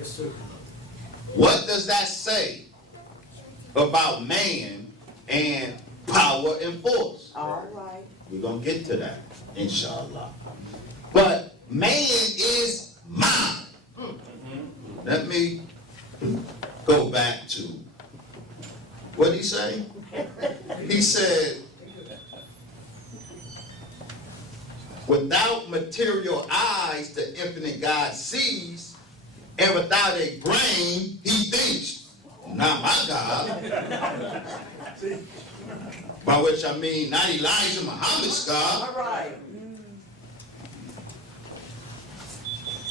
Yes, sir. What does that say about man and power and force? All right. We're going to get to that, inshallah. But man is mind. Let me go back to what did he say? He said, without material eyes, the infinite God sees, and without a brain, he thinks. Not my God. By which I mean, not Elijah Muhammad's God. All right.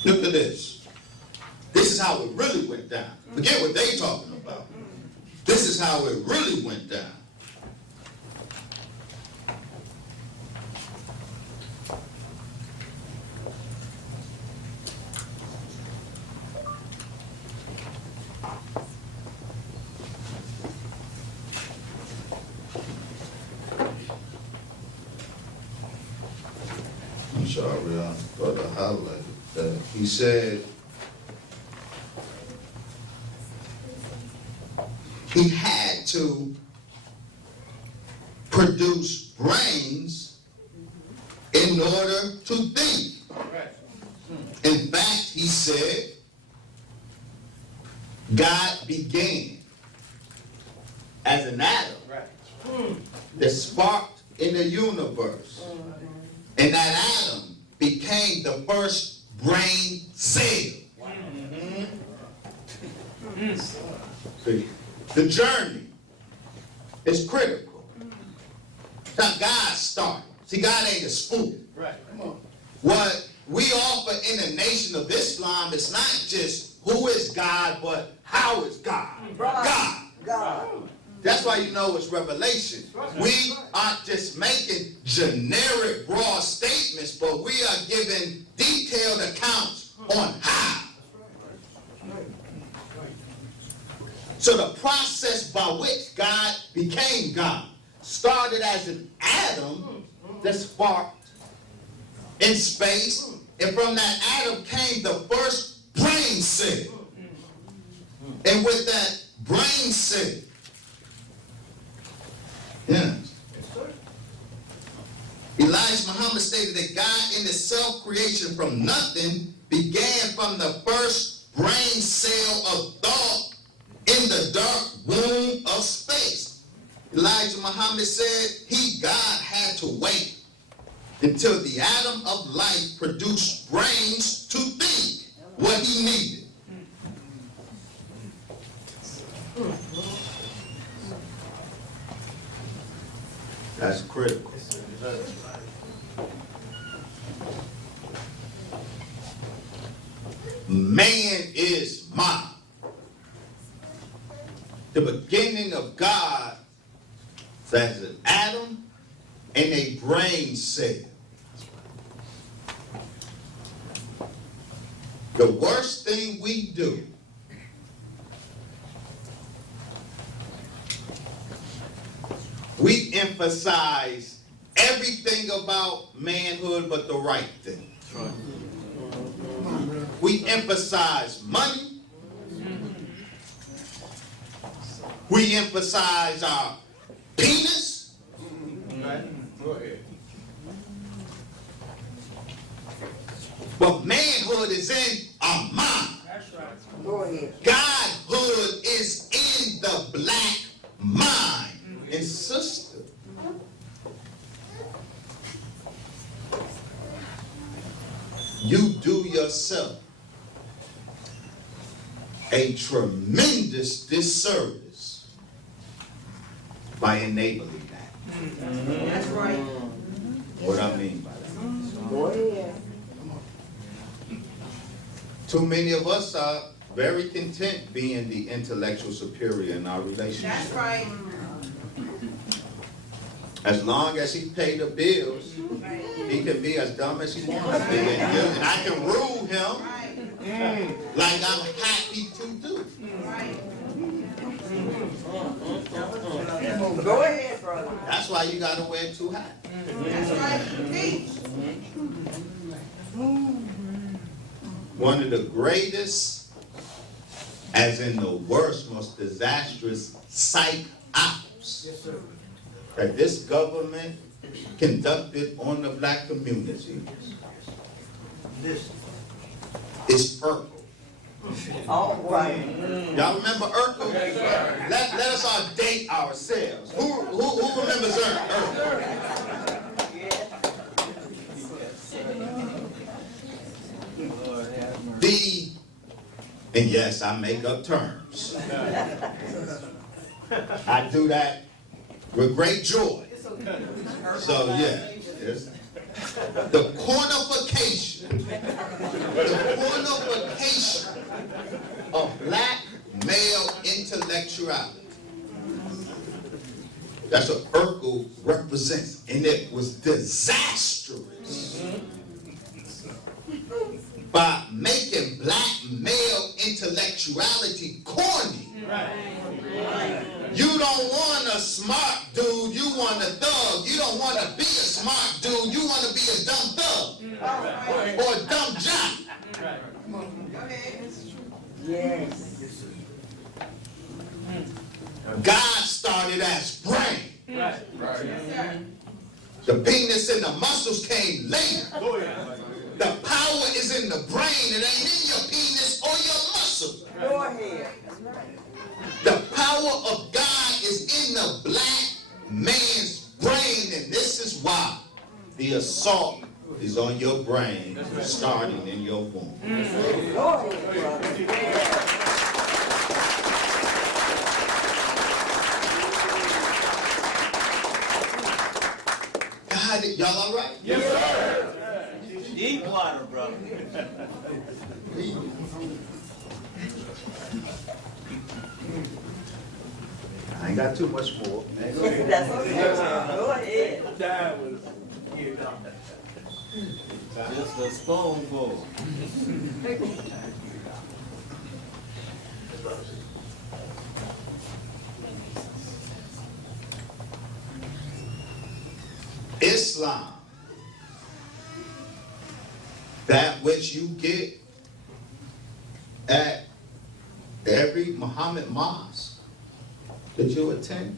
Look at this. This is how it really went down. Forget what they talking about. This is how it really went down. I'm sorry, I thought I highlighted that. He said, he had to produce brains in order to think. In fact, he said, God began as an atom that sparked in the universe. And that atom became the first brain cell. See, the journey is critical. Now God started. See, God ain't a spook. Right. Come on. What we offer in the Nation of Islam is not just who is God, but how is God. Right. God. God. That's why you know it's revelation. We aren't just making generic broad statements, but we are giving detailed accounts on how. So the process by which God became God started as an atom that sparked in space, and from that atom came the first brain cell. And with that brain cell, Elijah Muhammad stated that God in his self-creation from nothing began from the first brain cell of thought in the dark womb of space. Elijah Muhammad said God had to wait until the atom of life produced brains to think what he needed. That's critical. Man is mind. The beginning of God as an atom and a brain cell. The worst thing we do we emphasize everything about manhood but the right thing. We emphasize money. We emphasize our penis. Go ahead. But manhood is in our mind. That's right. Go ahead. Godhood is in the black mind. And sister, you do yourself a tremendous disservice by enabling that. That's right. What I mean by that. Go ahead. Too many of us are very content being the intellectual superior in our relationship. That's right. As long as he pay the bills, he can be as dumb as he wants to be. And I can rule him like I'm happy to do. Go ahead, brother. That's why you got to wear two hats. That's right. Teach. One of the greatest as in the worst, most disastrous psych ops that this government conducted on the black community is Urkel. All right. Y'all remember Urkel? Let us all date ourselves. Who remembers Urkel? And yes, I make up terms. I do that with great joy. So yeah, yes. The cornification of black male intellectuality. That's what Urkel represents, and it was disastrous. By making black male intellectuality corny. You don't want a smart dude, you want a thug. You don't want to be a smart dude, you want to be a dumb thug. Or a dumb jock. Yes. God started as brain. The penis and the muscles came later. The power is in the brain. It ain't in your penis or your muscle. Go ahead. The power of God is in the black man's brain, and this is why the assault is on your brain, starting in your womb. Go ahead, brother. God, y'all all right? Yes, sir. Deep water, brother. I ain't got too much more. That's okay. Go ahead. Just a spoonful. Islam, that which you get at every Muhammad mosque that you attend,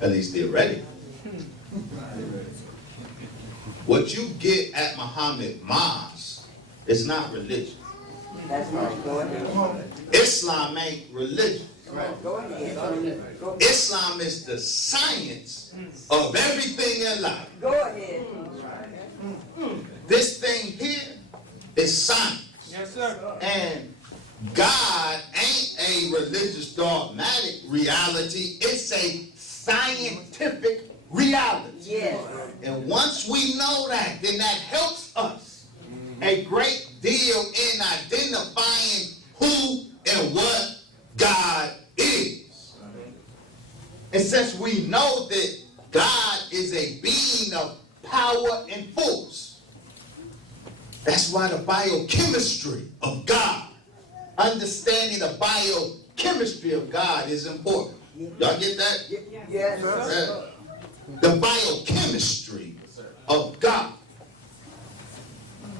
at least theoretically. What you get at Muhammad mosque is not religion. That's right. Go ahead. Islam ain't religion. Go ahead. Islam is the science of everything in life. Go ahead. This thing here is science. Yes, sir. And God ain't a religious dogmatic reality. It's a scientific reality. Yes. And once we know that, then that helps us a great deal in identifying who and what God is. And since we know that God is a being of power and force, that's why the biochemistry of God, understanding the biochemistry of God is important. Y'all get that? Yes. Yeah. The biochemistry of God.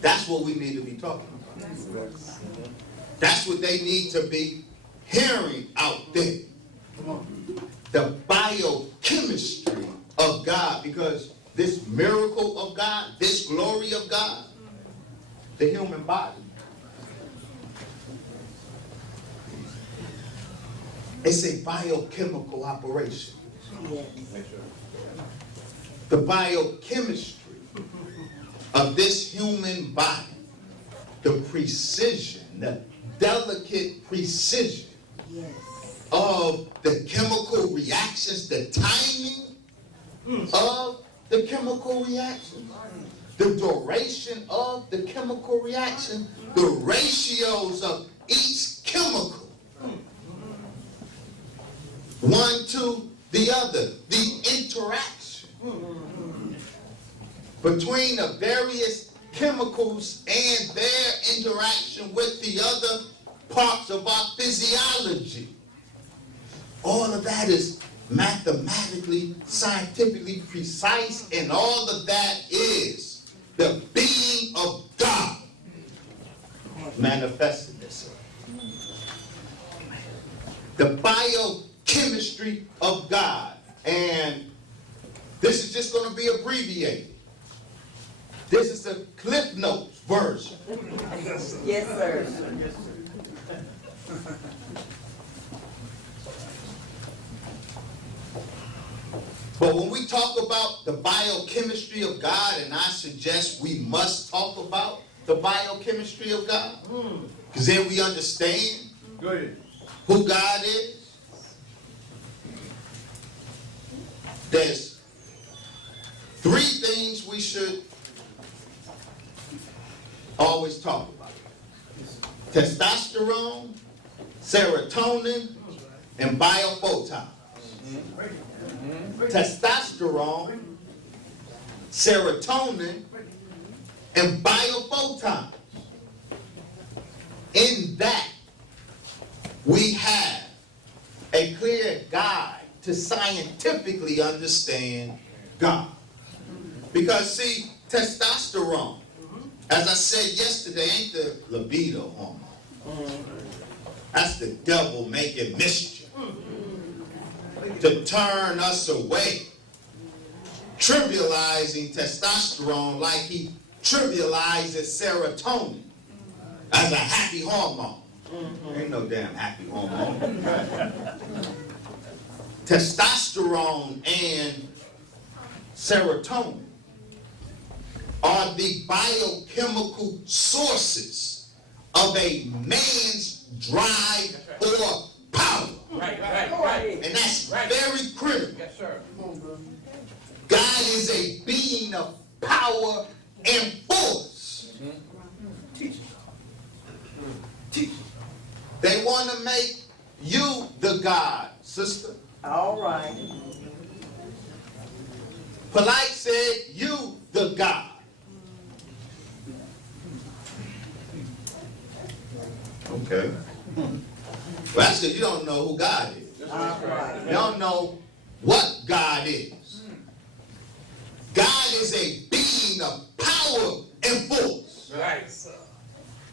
That's what we need to be talking about. That's what they need to be hearing out there. The biochemistry of God, because this miracle of God, this glory of God, the human body, it's a biochemical operation. The biochemistry of this human body, the precision, the delicate precision of the chemical reactions, the timing of the chemical reaction, the duration of the chemical reaction, the ratios of each chemical, one to the other, the interaction between the various chemicals and their interaction with the other parts of our physiology. All of that is mathematically, scientifically precise, and all of that is the being of God manifested itself. the biochemistry of God. And this is just going to be abbreviated. This is the Cliff Notes version. Yes, sir. But when we talk about the biochemistry of God, and I suggest we must talk about the biochemistry of God, because then we understand who God is. There's three things we should always talk about: testosterone, serotonin, and biophotons. Testosterone, serotonin, and biophotons. In that, we have a clear guide to scientifically understand God. Because see, testosterone, as I said yesterday, ain't the libido hormone. That's the devil making mischief to turn us away, trivializing testosterone like he trivializes serotonin as a happy hormone. Ain't no damn happy hormone. Testosterone and serotonin are the biochemical sources of a man's drive for power. Right. And that's very critical. Yes, sir. God is a being of power and force. They want to make you the God, sister. All right. Polite said, you the God. Okay. Well, that's because you don't know who God is. All right. You don't know what God is. God is a being of power and force. Right.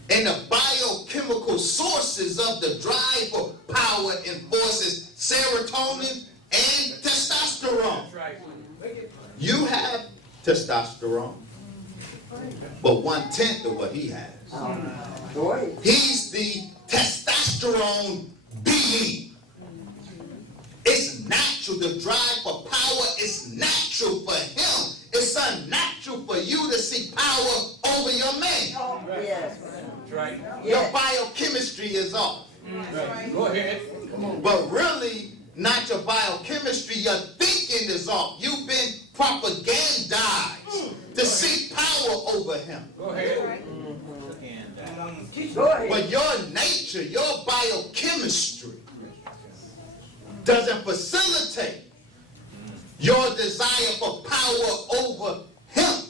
And the biochemical sources of the drive for power and force is serotonin and testosterone. That's right. You have testosterone, but 1/10 of what he has. Go ahead. He's the testosterone being. It's natural. The drive for power is natural for him. It's unnatural for you to seek power over your man. Oh, yes. That's right. Your Yes. biochemistry is off. Go ahead. But really, not your biochemistry, your thinking is off. You've been propagandized to seek power over him. Go ahead. Go ahead. But your nature, your biochemistry doesn't facilitate your desire for power over him.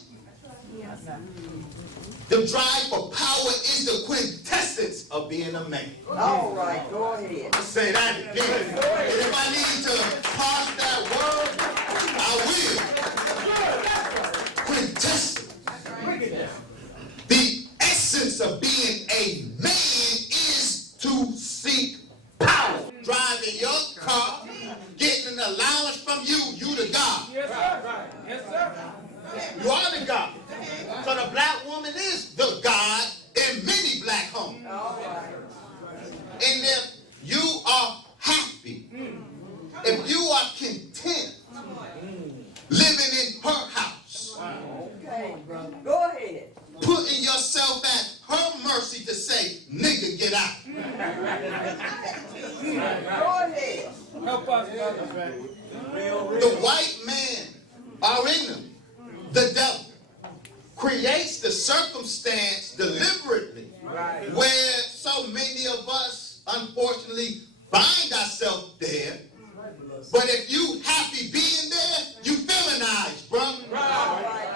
The drive for power is the quintessence of being a man. All right. Go ahead. I'll say that again. And if I need to parse that word, I will. Quintessence. The essence of being a man is to seek power. Driving your car, getting an allowance from you, you the God. Yes, sir. Right. Yes, sir. You are the God. So the black woman is the God in many black homes. All right. And if you are happy, if you are content living in her house, Okay. Go ahead. putting yourself at her mercy to say, nigga, get out. Go ahead. Help us, brother. The white man, our enemy, the devil, creates the circumstance deliberately where so many of us, unfortunately, find ourselves there. But if you happy being there, you feminize, bro. All right.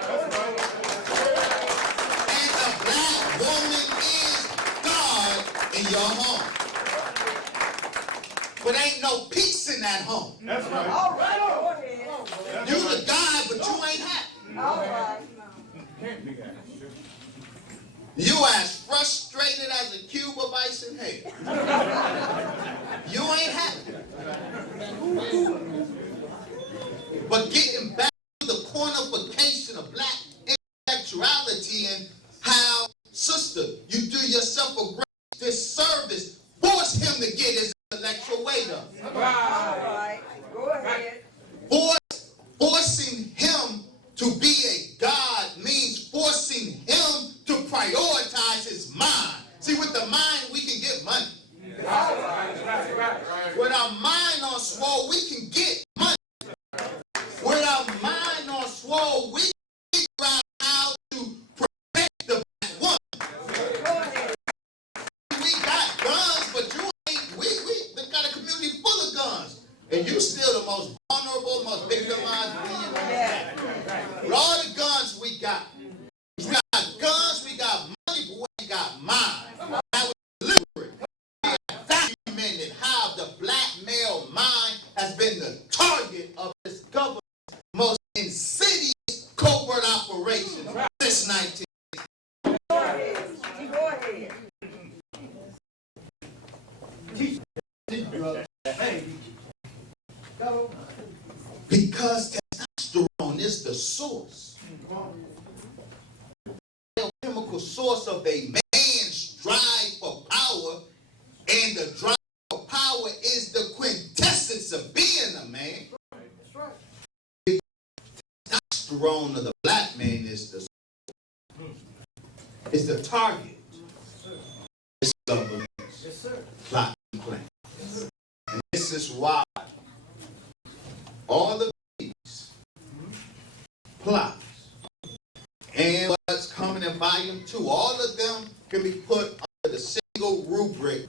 And the black woman is God in your home. But ain't no peace in that home. All right. Go ahead. You the God, but you ain't happy. All right. You as frustrated as a cube of ice in hell. You ain't happy. force him to get his intellectual weight up. All right. Go ahead. Forcing him to be a God means forcing him to prioritize his mind. See, with the mind, we can get money. With our mind on swole, we can get money. With our mind on swole, we can figure out how to protect the black woman. We got guns, but you ain't, we got a community full of guns. And you still the most vulnerable, most victimized being on the planet. With all the guns we got guns, we got money, but we ain't got mind. That was deliberate. We have documented how the black male mind has been the target of this government's most insidious covert operations since 19. Go ahead. Go ahead. Because testosterone is the source, the chemical source of a man's drive for power, and the drive for power is the quintessence of being a man. The testosterone of the black man is the target. This government's plot and plan. And this is why all of these plots and what's coming in volume 2, all of them can be put under the single rubric: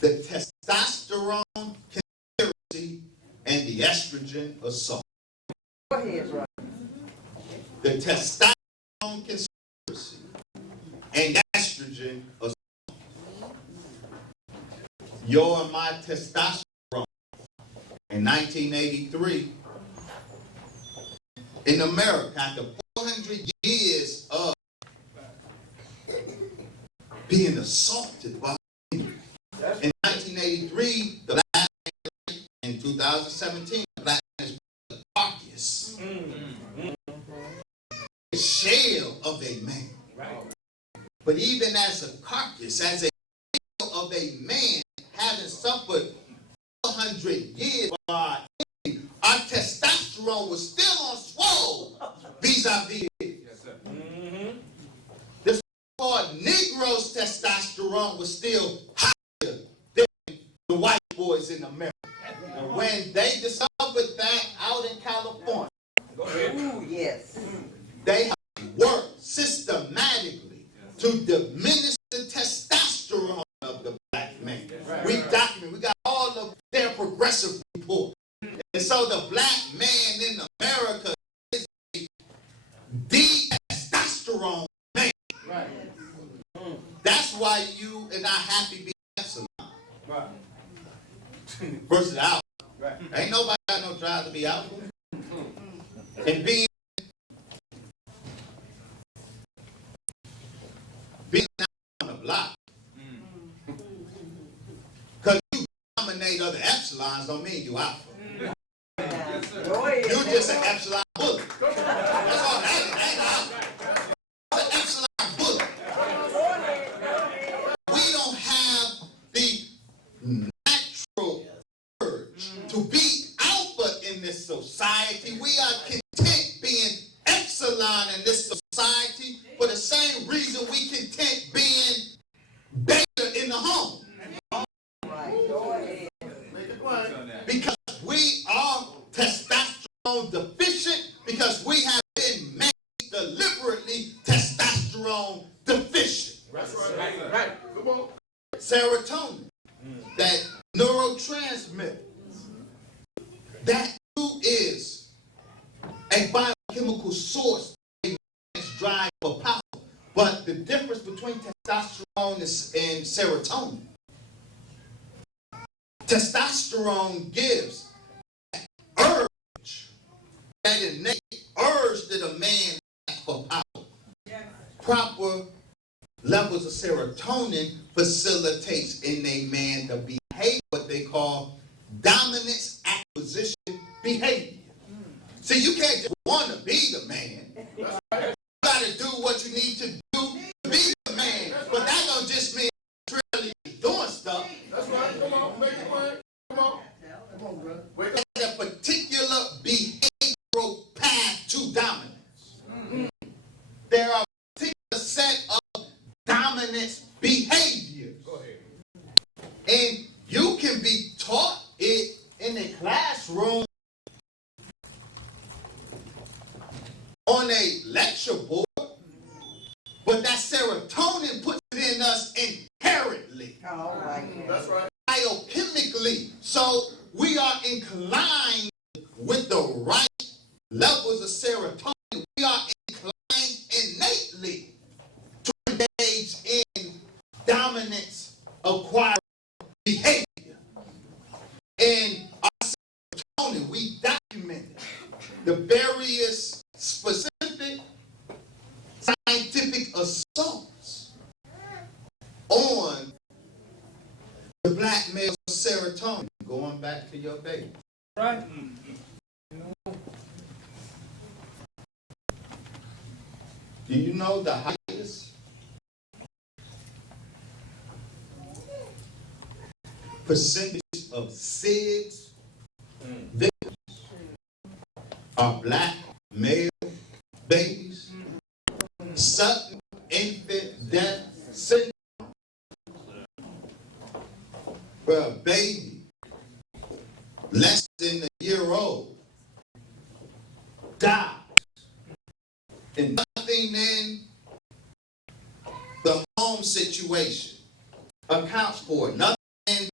the testosterone conspiracy and the estrogen assault. Go ahead, bro. The testosterone conspiracy and estrogen assault. Your and my testosterone in 1983 in America, after 400 years of being assaulted by women. In 1983, the black man, in 2017, the black man is the carcass, the shell of a man. But even as a carcass, as a shell of a man, having suffered 400 years, our testosterone was still on swole vis-a-vis. This called Negro's testosterone was still higher than the white boys in America. And when they discovered that out in California, Ooh, yes. they have worked systematically to diminish the testosterone of the black man. We document, we got all of their progressive report. And so the black man in America is the testosterone man. Right. That's why you and I have to be epsilon Right. versus alpha. Right. Ain't nobody got no drive to be alpha. And being out on the block. Because you dominate other epsilons don't mean you alpha. Go ahead. You're just an epsilon bully. That's all that ain't alpha. It's an epsilon bully. Go ahead. Go ahead. We don't have the natural urge to be alpha in this society. We are content being epsilon in this society for the same reason we content being beta in the home. Right. Go ahead. Because we are testosterone deficient, because we have been made deliberately testosterone deficient. Right. Come on. Serotonin, that neurotransmitter, that too is a biochemical source of drive for power. But the difference between testosterone and serotonin, testosterone gives that urge, that innate urge that a man has for power. Proper levels of serotonin facilitates in a man to behave what they call dominance acquisition behavior. See, you can't just want to be the man. You got to do what you need to do to be the man. But that don't just mean really doing stuff. That's right. Come on, make it plain. Come on. Come on, brother. Wake up. And a particular behavioral path to dominance. There are a particular set of dominance behaviors. Go ahead. And you can be taught it in a classroom, on a lecture board, but that serotonin puts it in us inherently. All right. That's right. Biochemically. So we are inclined with the right levels of serotonin. We are inclined innately to engage in dominance acquired behavior. In our serotonin, we documented the various specific scientific assaults on the black male serotonin, going back to your baby. Right. Do you know the highest percentage of SIDS victims are black male babies? Sudden infant death syndrome. For a baby less than a year old dies, and nothing in the home situation accounts for it. Nothing in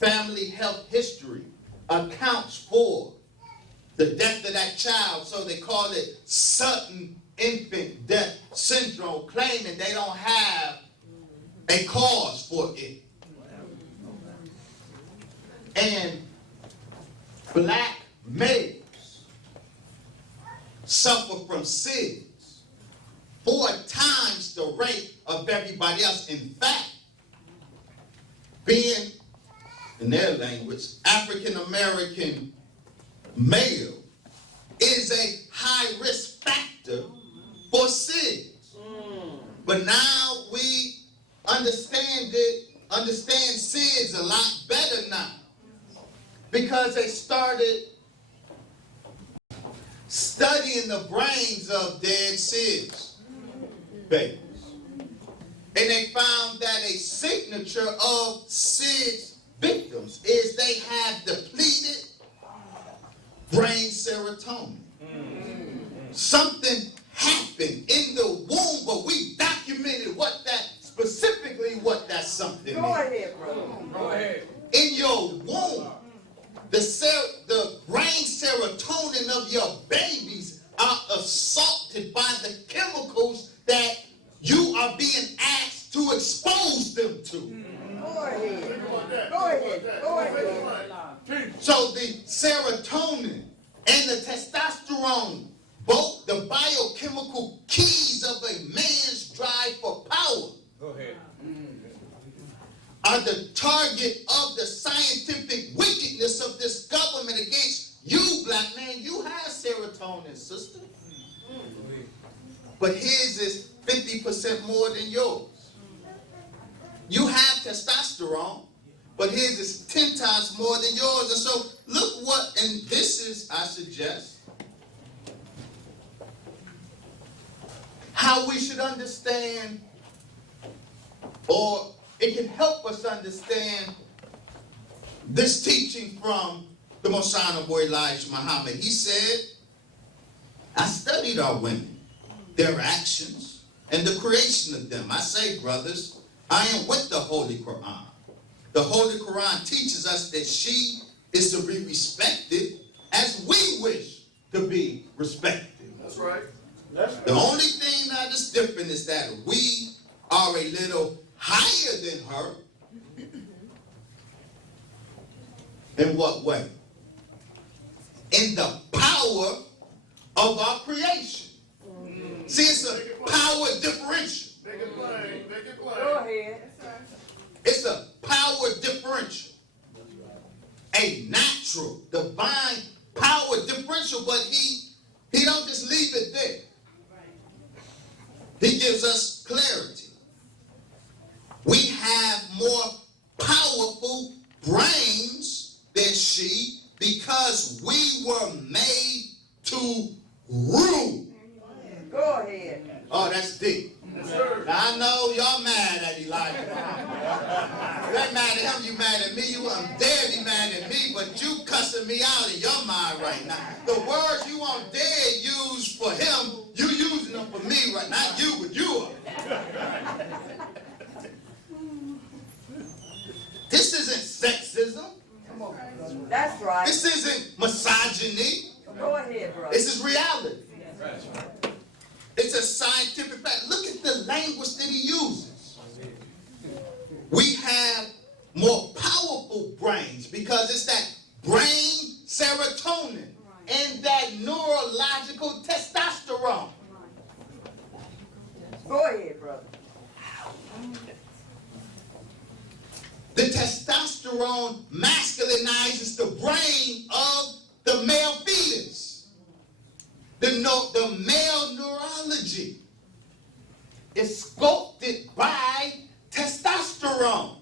family health history accounts for the death of that child, so they call it sudden infant death syndrome, claiming they don't have a cause for it. And black males suffer from SIDS 4 times the rate of everybody else. In fact, being, in their language, African American male is a high risk factor for SIDS. But now we understand SIDS a lot better now, because they started studying the brains of dead SIDS babies. And they found that a signature of SIDS victims is they have depleted brain serotonin. Something happened in the womb, but we documented specifically what that something Go is. ahead, brother. Go ahead. In your womb, the brain serotonin of your babies are assaulted by the chemicals that you are being asked to expose them to. Go ahead. Go ahead. Go ahead. So the serotonin and the testosterone, both the biochemical keys of a man's drive for power, Go ahead. are the target of the scientific wickedness of this government against you, black man. You have serotonin, sister. But his is 50% more than yours. You have testosterone, but his is 10 times more than yours. And so look what, and this is, I suggest, how we should understand, or it can help us understand this teaching from the Most Honorable Elijah Muhammad. He said, I studied our women, their actions, and the creation of them. I say, brothers, I am with the Holy Quran. The Holy Quran teaches us that she is to be respected as we wish to be respected. That's right. The only thing that is different is that we are a little higher than her. In what way? In the power of our creation. See, it's a power differential. Make it plain. Make it Go plain. ahead. It's a power differential. A natural, divine power differential, but he don't just leave it there. He gives us clarity. We have more ain't mad at him, you mad at me. You want dare be mad at me, but you cussing me out in your mind right now. The words you want dare use for him, you using them for me right now. Not you, but you are. This isn't sexism. Come on. That's right. This isn't misogyny. Go ahead, brother. This is reality. It's a scientific fact. Look at the language that he uses. We have more powerful brains because it's that brain serotonin and that neurological testosterone. Go ahead, brother. The testosterone masculinizes the brain of the male fetus. The male neurology is sculpted by testosterone.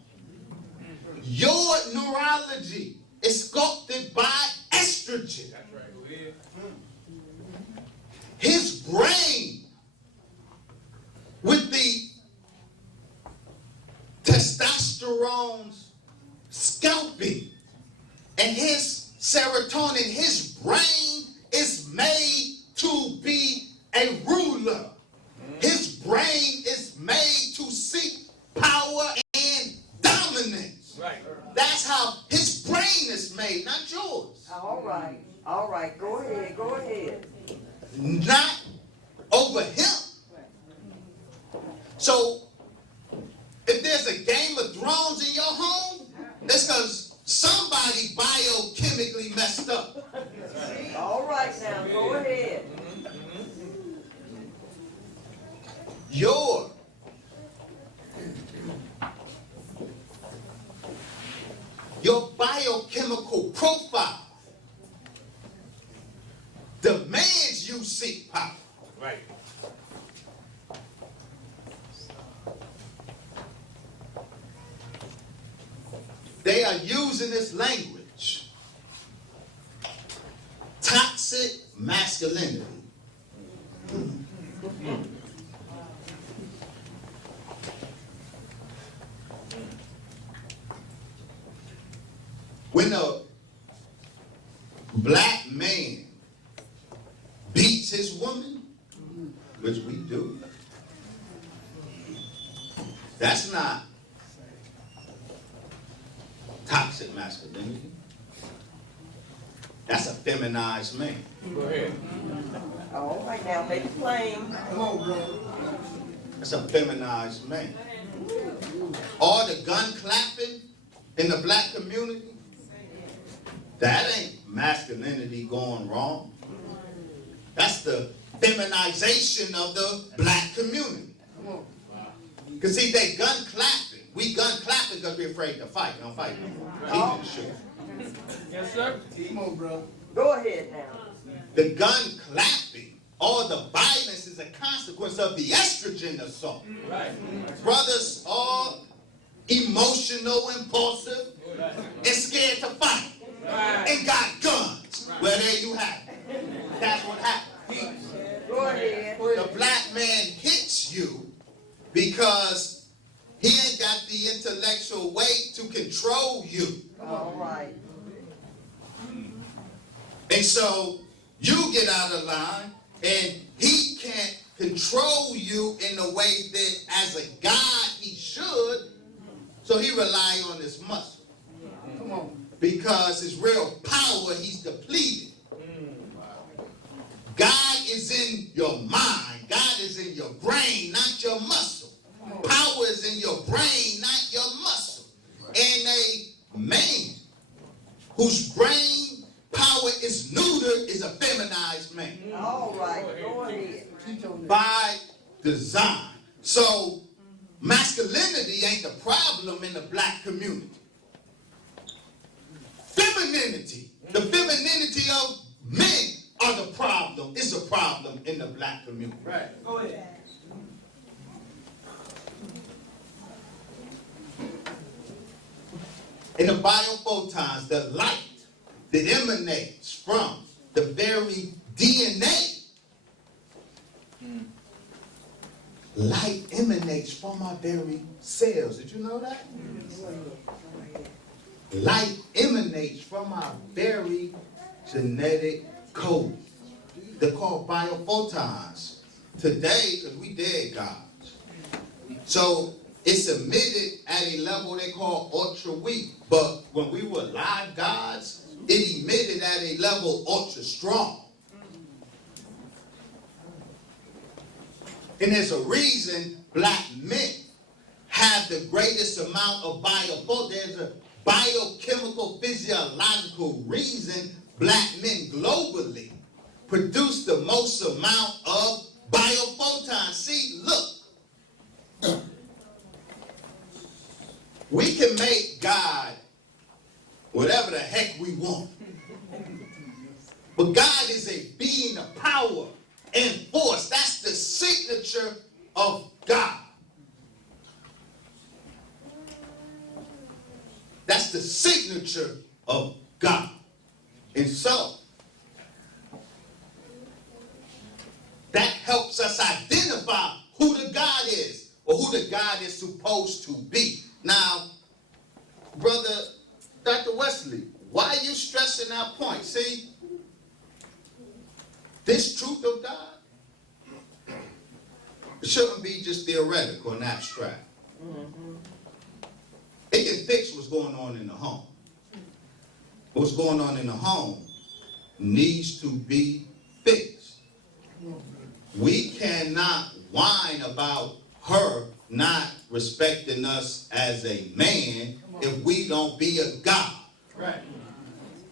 Your neurology is sculpted by estrogen. His brain, with the testosterone's scalping and his serotonin, his brain is made to be a ruler. His brain is made to seek power and dominance. Right. That's how his brain is made, not yours. All right. All right. Go ahead. Go ahead. Not over him. So, if there's a Game of Thrones in your home, it's because somebody biochemically messed up. All right now, go ahead. Your biochemical profile demands you seek power. Right. They are using this language. Toxic masculinity. When a black man beats his woman, which we do, that's not toxic masculinity. That's a feminized man. Go ahead. All right, now make it plain. Come on, brother. That's a feminized man. All the gun clapping in the black community, that ain't masculinity going wrong. That's the feminization of the black community. Because see, they gun clapping. We gun clapping because we're afraid to fight. Don't fight no more. Teach you the truth. Yes, sir. Come on, bro. Go ahead now. The gun clapping, all the violence is a consequence of the estrogen assault. Right. Brothers are emotional, impulsive, and scared to fight. Right. And got guns. Right. Well, there you have it. That's what happens. Go ahead. The black man hits you because he ain't got the intellectual weight to control you. All right. And so you get out of line, and he can't control you in the way that as a God he should, so he rely on his muscle. Come on. Because his real power, he's depleted. God is in your mind. God is in your brain, not your muscle. Power is in your brain, not your muscle. And a man whose brain power is neutered is a feminized man. All right, go ahead. By design. So masculinity ain't the problem in the black community. Femininity, the femininity of men are the problem, is a problem in the black community. Right. Go ahead. In the biophotons, the light that emanates from the very DNA life emanates from our very cells. Did you know that? Light emanates from our very genetic code. They're called biophotons. Today, because we dead gods. So it's emitted at a level they call ultra weak. But when we were live gods, it emitted at a level ultra strong. And there's a reason black men have the greatest amount of there's a biochemical, physiological reason black men globally produce the most amount of biophotons. See, look. We can make God whatever the heck we want. But God is a being of power and force. That's the signature of God. That's the signature of God. And so, that helps us identify who the God is, or who the God is supposed to be. Now, Brother Dr. Wesley, why are you stressing that point? See, this truth of God, it shouldn't be just theoretical and abstract. It can fix what's going on in the home. What's going on in the home needs to be fixed. We cannot whine about her not respecting us as a man if we don't be a God. Right.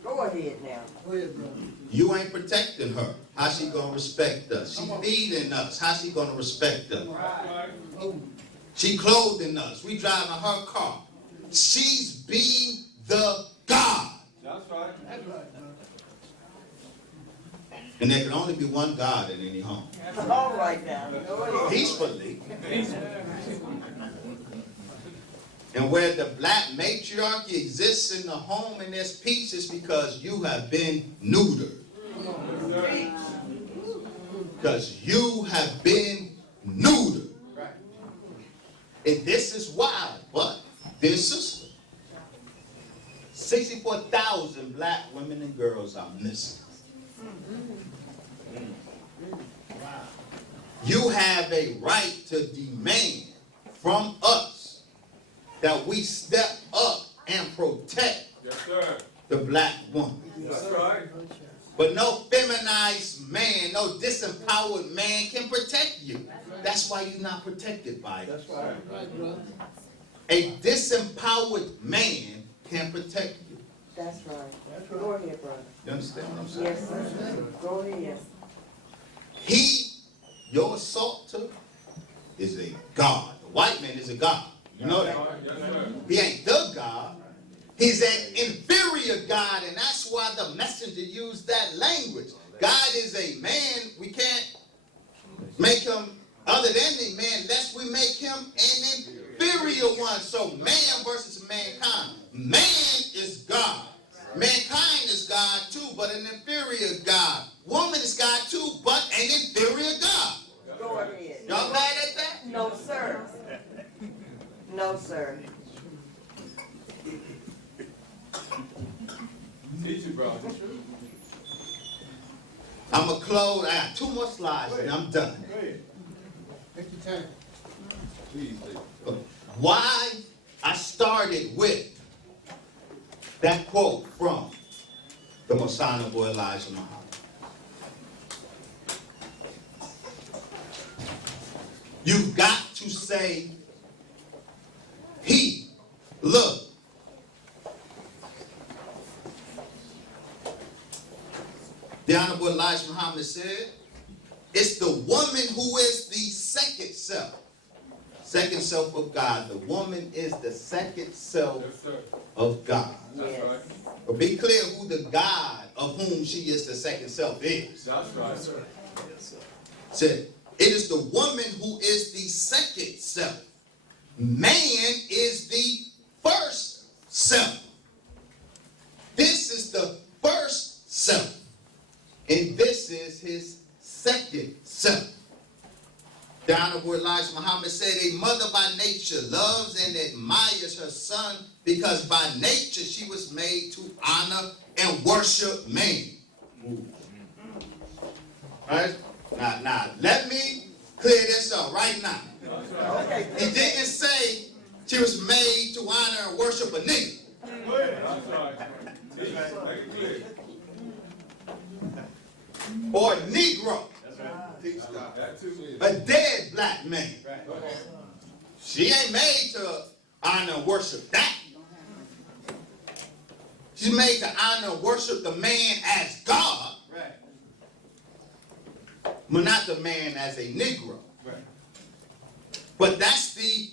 Go ahead now. Go ahead, brother. You ain't protecting her. How she gonna respect us? She feeding us. How she gonna respect us? She clothing us. We driving her car. She's being the God. That's right. That's right, brother. And there can only be one God in any home. All right now. Go ahead. Peacefully. And where the black matriarchy exists in the home and there's peace, is because you have been neutered. Because you have been neutered. Right. And this is why, but dear sister, 64,000 black women and girls are missing. You have a right to demand from us that we step up and protect the black woman. That's right. But no feminized man, no disempowered man can protect you. That's why you're not protected by it. That's right. Right, brother. A disempowered man can protect you. That's right. That's right. Go ahead, brother. You understand what I'm saying? Yes, sir. Go ahead. He, your assaulter, is a God. The white man is a God. You know that? He ain't the God. He's an inferior God, and that's why the messenger used that language. God is a man. We can't make him other than a man, lest we make him an inferior one. So man versus mankind. Man is God. Mankind is God too, but an inferior God. Woman is God too, but an inferior God. Go ahead. Y'all mad at that? No, sir. No, sir. Teach you, bro. I'm going to close. I got 2 more slides and I'm done. Go ahead. Take your time. Please, please. Why I started with that quote from the Most Honorable Elijah Muhammad. You've got to say, he, look. The Honorable Elijah Muhammad said, it's the woman who is the second self. Second self of God. The woman is the second self of God. Yes. But be clear who the God of whom she is the second self is. That's right. Said, it is the woman who is the second self. Man is the first self. This is the first self. And this is his second self. The Honorable Honorable Elijah Muhammad said, a mother by nature loves and admires her son because by nature she was made to honor and worship man. All right? Now, let me clear this up right now. He didn't say she was made to honor and worship a nigga. I'm sorry. Teach, make it clear. Or a Negro. That too. A dead black man. She ain't made to honor and worship that. She's made to honor and worship the man as God, but not the man as a Negro. But that's the